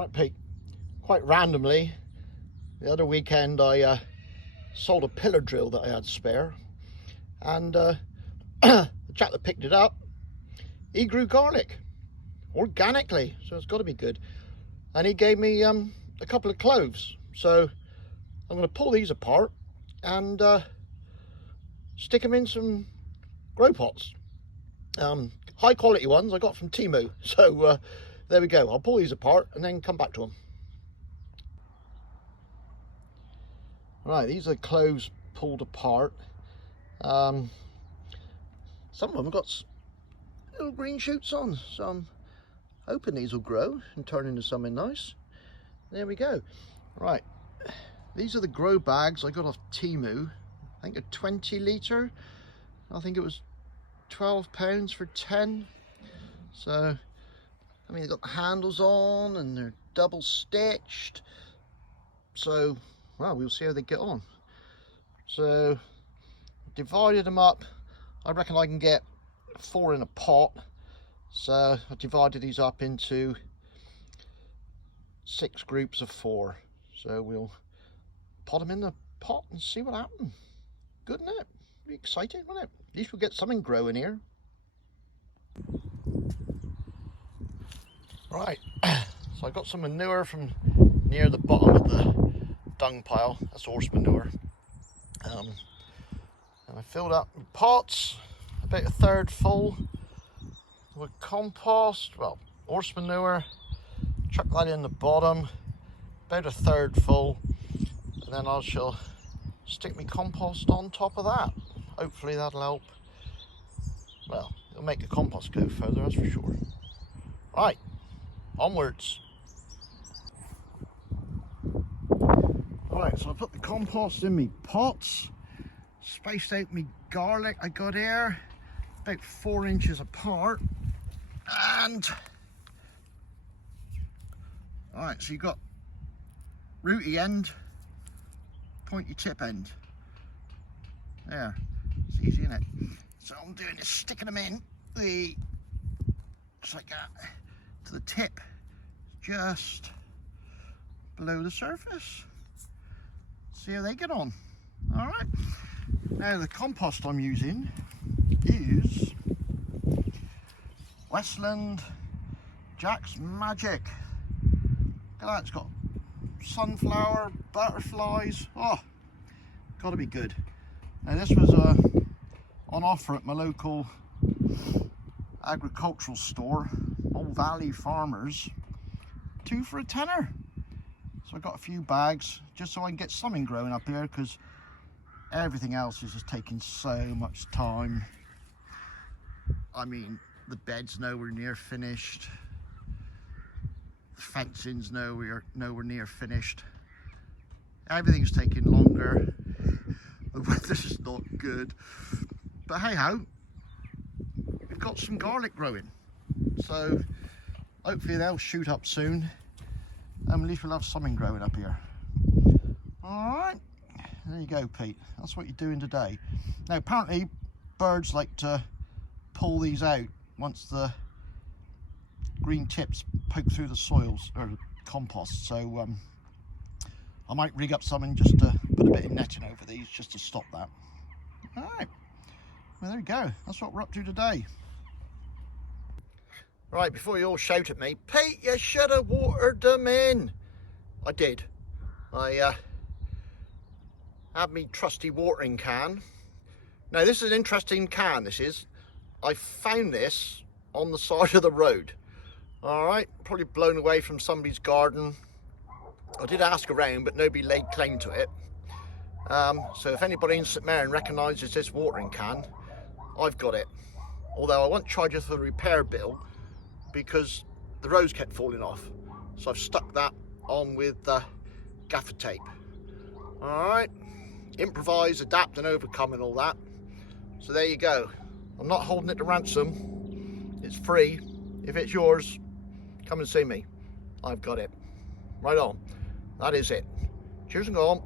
Right, Pete, quite randomly, the other weekend I sold a pillar drill that I had spare, and the chap that picked it up, he grew garlic organically, so it's got to be good. And he gave me a couple of cloves, so I'm going to pull these apart and stick them in some grow pots. High quality ones I got from Temu, so there we go. I'll pull these apart and then come back to them. Right, these are cloves pulled apart. Some of them have got little green shoots on, so I'm hoping these will grow and turn into something nice. There we go. Right, these are the grow bags I got off Temu. I think a 20 litre. I think it was £12 for 10. So, I mean, they've got the handles on and they're double stitched. So, well, we'll see how they get on. So, divided them up. I reckon I can get 4 in a pot. So, I divided these up into 6 groups of 4. So, we'll pot them in the pot and see what happens. Good, isn't it? Be exciting, wouldn't it? At least we'll get something growing here. Right, so I got some manure from near the bottom of the dung pile. That's horse manure. And I filled up my pots, about a third full, with compost, well, horse manure. Chuck that in the bottom, about a third full, and then I shall stick my compost on top of that. Hopefully that'll help. Well, it'll make the compost go further, that's for sure. Right, onwards. Right, so I put the compost in me pots, spaced out me garlic I got here, about 4 inches apart, and alright, so you've got rooty end, pointy tip end. There, it's easy, isn't it? So all I'm doing is sticking them in just like that, to the tip, just below the surface. See how they get on. All right. Now the compost I'm using is Westland Jack's Magic. Look at that, it's got sunflower, butterflies. Oh, gotta be good. Now this was on offer at my local agricultural store, Old Valley Farmers, 2 for a tenner. So I got a few bags just so I can get something growing up here, because everything else is just taking so much time. I mean, the bed's nowhere near finished, the fencing's nowhere near finished. Everything's taking longer. The weather's not good, but hey ho, we've got some garlic growing, so hopefully they'll shoot up soon, and at least we'll have something growing up here. All right, there you go, Pete, that's what you're doing today. Now apparently birds like to pull these out once the green tips poke through the soils or compost, so I might rig up something just to put a bit of netting over these just to stop that. All right, well there we go, that's what we're up to today. Right, before you all shout at me, Pete, you should have watered them in. I did. I had me trusty watering can. Now this is an interesting can, this is. I found this on the side of the road. All right, probably blown away from somebody's garden. I did ask around, but nobody laid claim to it. So if anybody in St Marion recognises this watering can, I've got it. Although I won't charge you for the repair bill, because the rose kept falling off. So I've stuck that on with gaffer tape. All right, improvise, adapt and overcome and all that. So there you go. I'm not holding it to ransom. It's free. If it's yours, come and see me. I've got it. Right on. That is it. Cheers and go on.